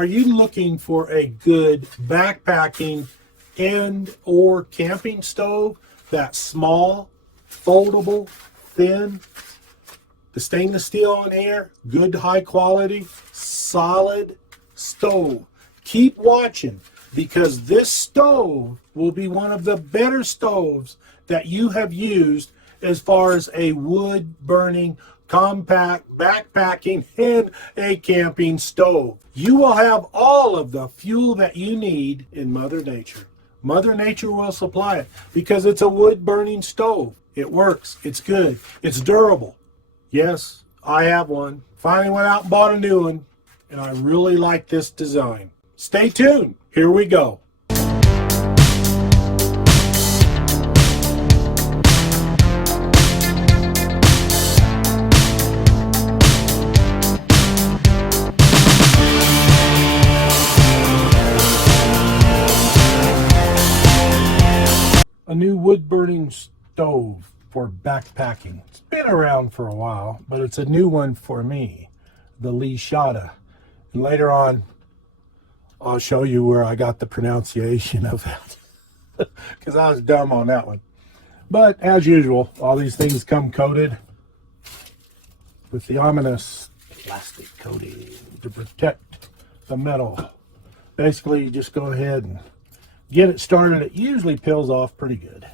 Are you looking for a good backpacking and or camping stove that's small, foldable, thin? The stainless steel on here, good high quality, solid stove. Keep watching, because this stove will be one of the better stoves that you have used as far as a wood burning, compact, backpacking, and a camping stove. You will have all of the fuel that you need in Mother Nature. Mother Nature will supply it because it's a wood burning stove. It works. It's good. It's durable. Yes, I have one. Finally went out and bought a new one, and I really like this design. Stay tuned. Here we go. A new wood burning stove for backpacking. It's been around for a while, but it's a new one for me, the Lixada. And later on, I'll show you where I got the pronunciation of that, because I was dumb on that one. But as usual, all these things come coated with the ominous plastic coating to protect the metal. Basically, you just go ahead and get it started. It usually peels off pretty good.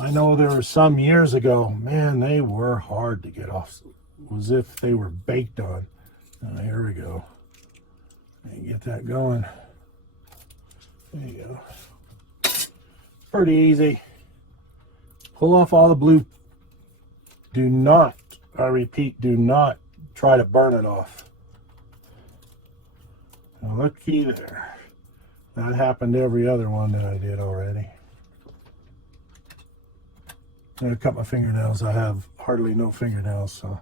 I know there were some years ago, man, they were hard to get off, as if they were baked on. Here we go. Get that going. There you go. Pretty easy. Pull off all the blue. Do not, I repeat, do not try to burn it off. Now, looky there. That happened to every other one that I did already. I'm gonna cut my fingernails. I have hardly no fingernails, so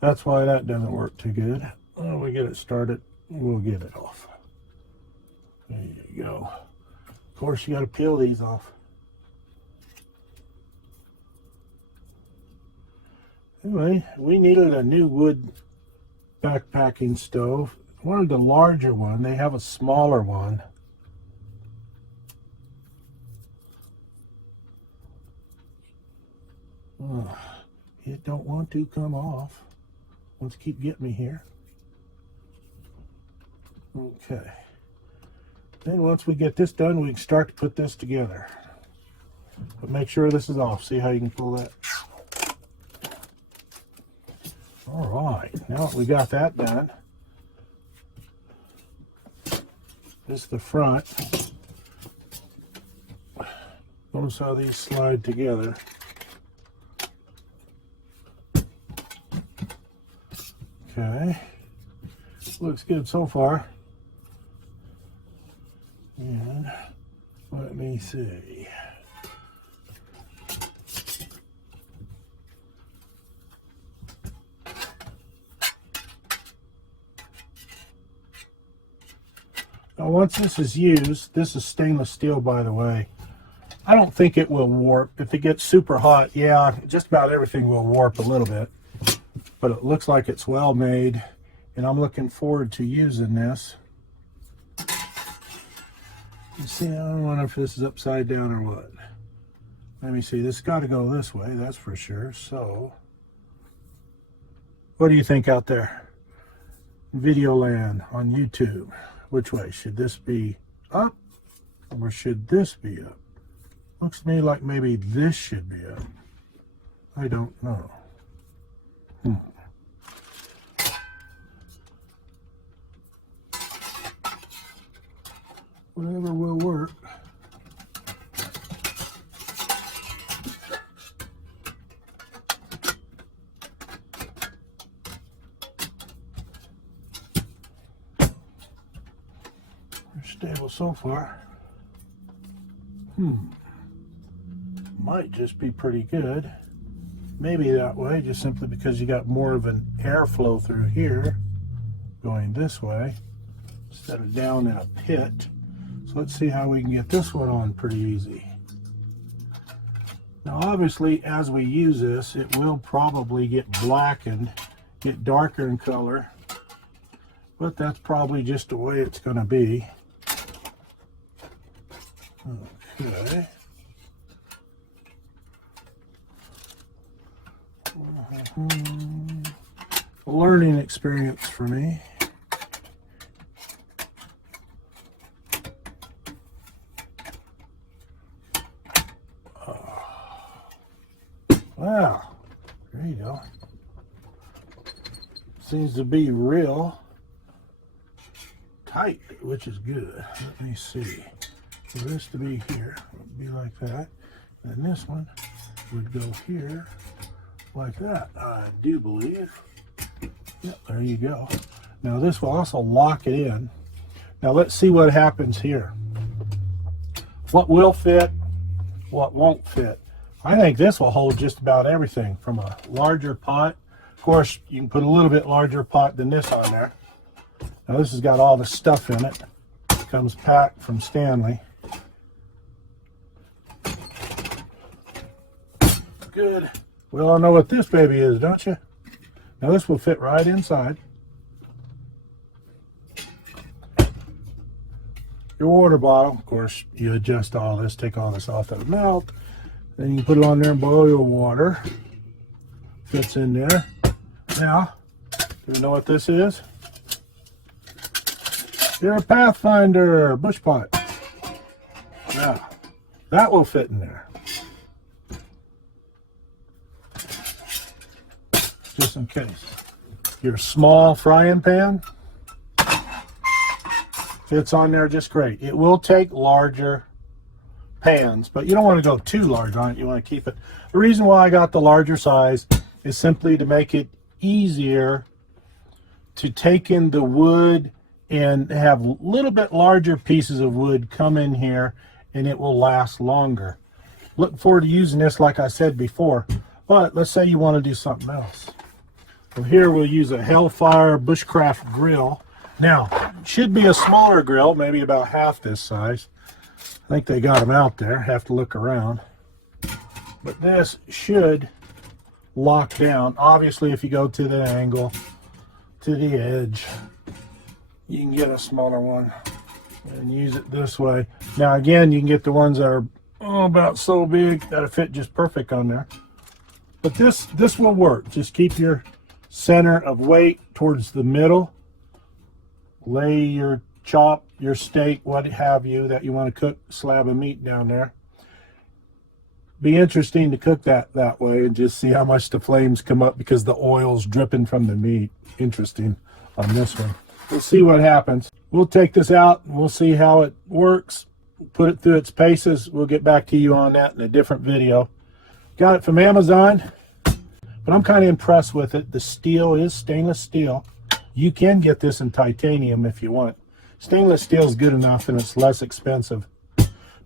that's why that doesn't work too good. When we get it started, we'll get it off. There you go. Of course, you got to peel these off. Anyway, we needed a new wood backpacking stove. I wanted the larger one. They have a smaller one. Oh, it don't want to come off. Let's keep getting me here. Okay. Then once we get this done, we can start to put this together. But make sure this is off. See how you can pull that? All right. Now that we got that done, this is the front. Notice how these slide together. Okay, looks good so far. And let me see. Now once this is used, this is stainless steel, by the way. I don't think it will warp. If it gets super hot, yeah, just about everything will warp a little bit. But it looks like it's well made, and I'm looking forward to using this. You see, I don't wonder if this is upside down or what. Let me see, this has got to go this way, that's for sure. So, what do you think out there? Video land on YouTube. Which way? Should this be up, or should this be up? Looks to me like maybe this should be up. I don't know. Whatever will work. We're stable so far. Might just be pretty good. Maybe that way, just simply because you got more of an airflow through here going this way instead of down in a pit. So let's see how we can get this one on pretty easy. Now obviously as we use this, it will probably get blackened, get darker in color, but that's probably just the way it's going to be. Okay. A learning experience for me. Wow, there you go. Seems to be real tight, which is good. Let me see. For this to be here, it would be like that. And this one would go here like that, I do believe. Yep, there you go. Now this will also lock it in. Now let's see what happens here. What will fit, what won't fit. I think this will hold just about everything from a larger pot. Of course, you can put a little bit larger pot than this on there. Now this has got all the stuff in it. It comes packed from Stanley. Good. We all know what this baby is, don't you? Now this will fit right inside. Your water bottle, of course, you adjust all this, take all this off, that'll melt. Then you can put it on there and boil your water. Fits in there. Now, do you know what this is? You're a Pathfinder bush pot. Now, that will fit in there. Just in case. Your small frying pan fits on there just great. It will take larger pans, but you don't want to go too large on it. You want to keep it. The reason why I got the larger size is simply to make it easier to take in the wood and have a little bit larger pieces of wood come in here, and it will last longer. Looking forward to using this, like I said before. But let's say you want to do something else. So here we'll use a Hellfire Bushcraft grill. Now, should be a smaller grill, maybe about half this size. I think they got them out there. Have to look around. But this should lock down. Obviously, if you go to the angle, to the edge, you can get a smaller one and use it this way. Now, again, you can get the ones that are about so big that'll fit just perfect on there. But this will work. Just keep your center of weight towards the middle. Lay your chop, your steak, what have you, that you want to cook, slab of meat down there. Be interesting to cook that way and just see how much the flames come up because the oil's dripping from the meat. Interesting on this one. We'll see what happens. We'll take this out and we'll see how it works. Put it through its paces. We'll get back to you on that in a different video. Got it from Amazon, but I'm kind of impressed with it. The steel is stainless steel. You can get this in titanium if you want. Stainless steel is good enough and it's less expensive.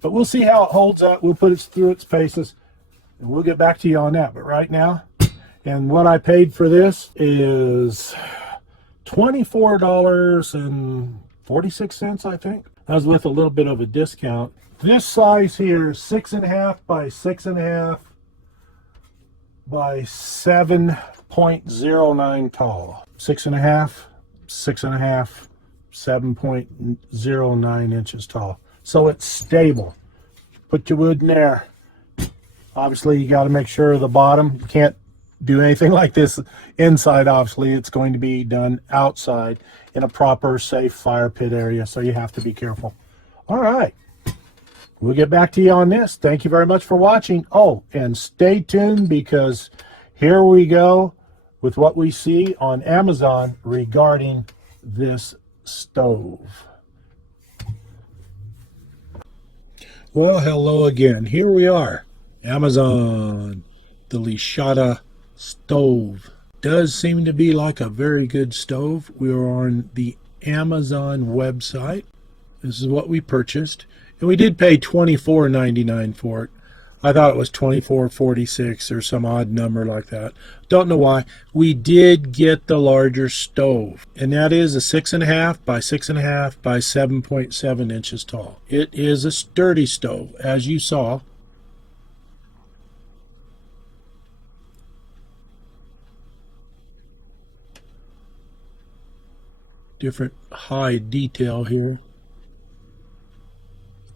But we'll see how it holds up. We'll put it through its paces and we'll get back to you on that. But right now, and what I paid for this is $24.46, I think. That was with a little bit of a discount. This size here is 6.5 by 6.5 by 7.09 tall. 6.5, 6.5, 7.09 inches tall. So it's stable. Put your wood in there. Obviously, you got to make sure the bottom, you can't do anything like this inside. Obviously, it's going to be done outside in a proper, safe fire pit area. So you have to be careful. All right. We'll get back to you on this. Thank you very much for watching. Oh, and stay tuned because here we go with what we see on Amazon regarding this stove. Well, hello again. Here we are. Amazon, the Lixada stove. Does seem to be like a very good stove. We are on the Amazon website. This is what we purchased. And we did pay $24.99 for it. I thought it was $24.46 or some odd number like that. Don't know why. We did get the larger stove. And that is a 6.5 by 6.5 by 7.7 inches tall. It is a sturdy stove, as you saw. different high detail here.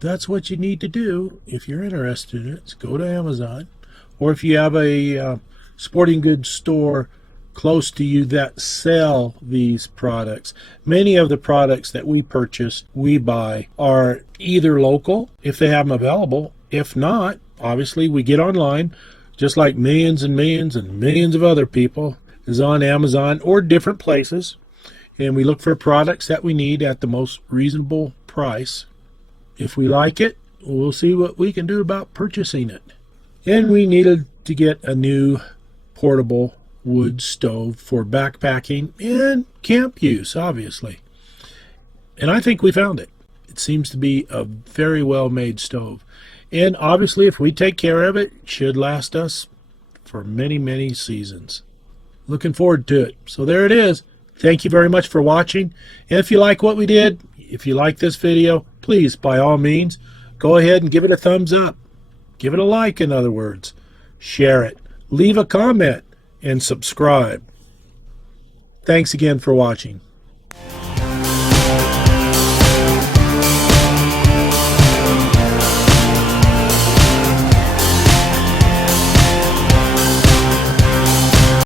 That's what you need to do if you're interested in it. Go to Amazon, or if you have a sporting goods store close to you that sell these products. Many of the products that we purchase, we buy, are either local if they have them available. If not, obviously we get online, just like millions and millions and millions of other people is on Amazon or different places, and we look for products that we need at the most reasonable price. If we like it, we'll see what we can do about purchasing it. And we needed to get a new portable wood stove for backpacking and camp use, obviously. And I think we found it. It seems to be a very well made stove. And obviously, if we take care of it, it should last us for many, many seasons. Looking forward to it. So there it is. Thank you very much for watching. And if you like what we did, if you like this video, please, by all means, go ahead and give it a thumbs up. Give it a like, in other words. Share it. Leave a comment and subscribe. Thanks again for watching.